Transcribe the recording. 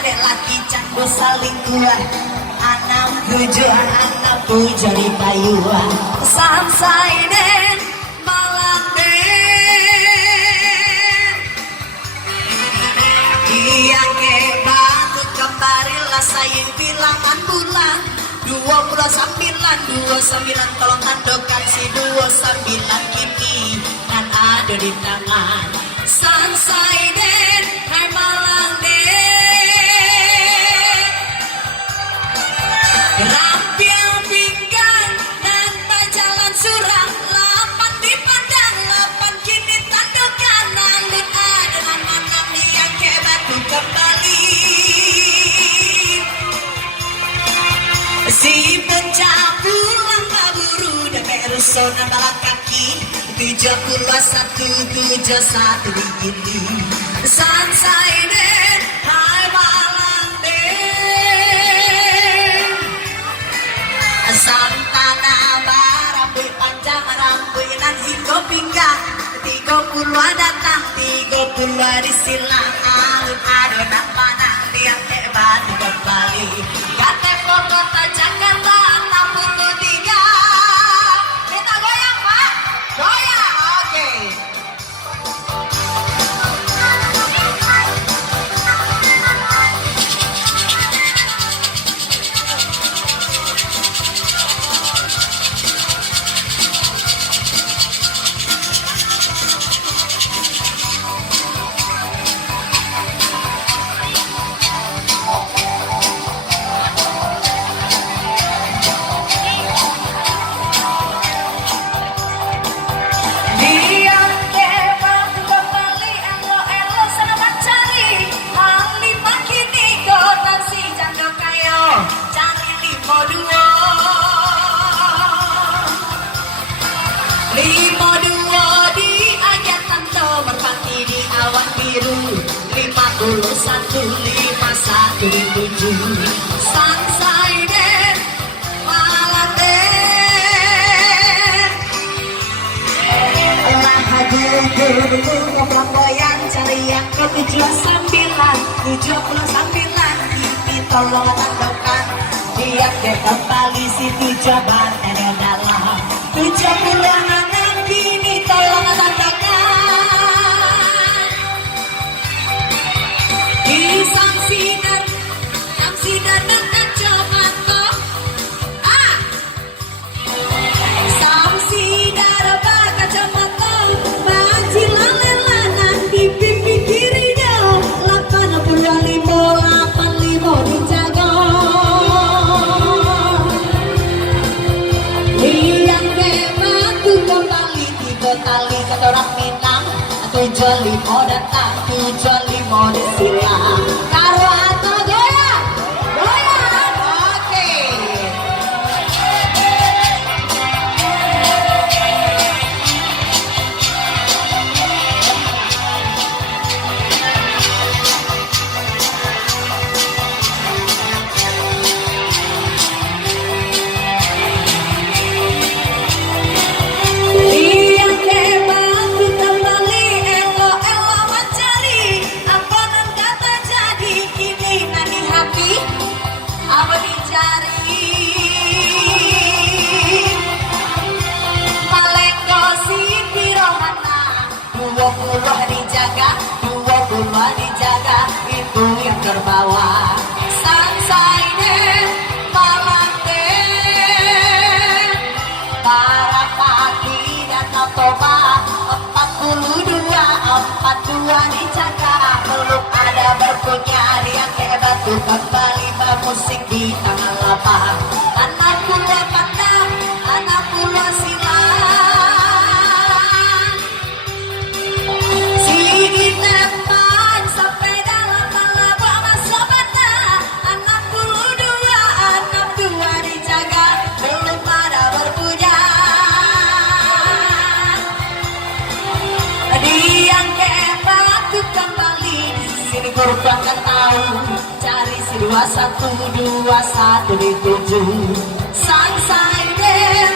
adek laki canggo saling kuat. Anak tujuan anak puja di payuan. Samsai den malang den. Iya ke batu kembarilah sayang bilangan bulan. 29 tolong tandokan si 29 kini kan ada di tangan. Sansai den hai malang den. Rampiang pinggang dan jalan surang. 8 di padang 8 kini tandokan. Nalut ada anak yang ke batu kembali. Si pencapulang kaburu dan kerusuhan balak kaki 71 begini. Sansai den hai malang den. Santana rambut panjang rambut nan hingga pinggang 30 datang 30 di silang alun adonan panang tiang hebat kembali. KTP kota Jakarta 63. Kita goyang Pak, goyang, oke. Sansai den malang den. Lah flamboyan cari yang ke 79 ini tolong tandokan. Dia ke kembali situ jabat yang dalam 76 kini tolong tandokan. Samsidan dan kacamata. Samsidan apa kacamata. Baci lalelanan di pipi kirinya. 85 dijaga. Liang ke batu kembali 3 kali kata orang Minang. 75 datang 75 di silang. Karo atau goyang, goyang, oke. Liang ke batu kembali elo-elo mencari. Apa nan kata jadi kini nani happy. Apa dicari Malengko Siti Rohana 20 dijaga 20 dijaga itu yang terbawa. Sansai den malang den. Para pagi dan Toba 42 dijaga. Belum ada berpunya dia kayak batu kembali musik di tangan lapang. Anak pula pandang, anak pula silang. Sigi tempat sampai dalam malaba masa bata. Anak pula 2 dijaga. Belum ada berpunya. Dia kayak batu kembali di sini kurban tahu. Cari si 21 di 7. Sansai den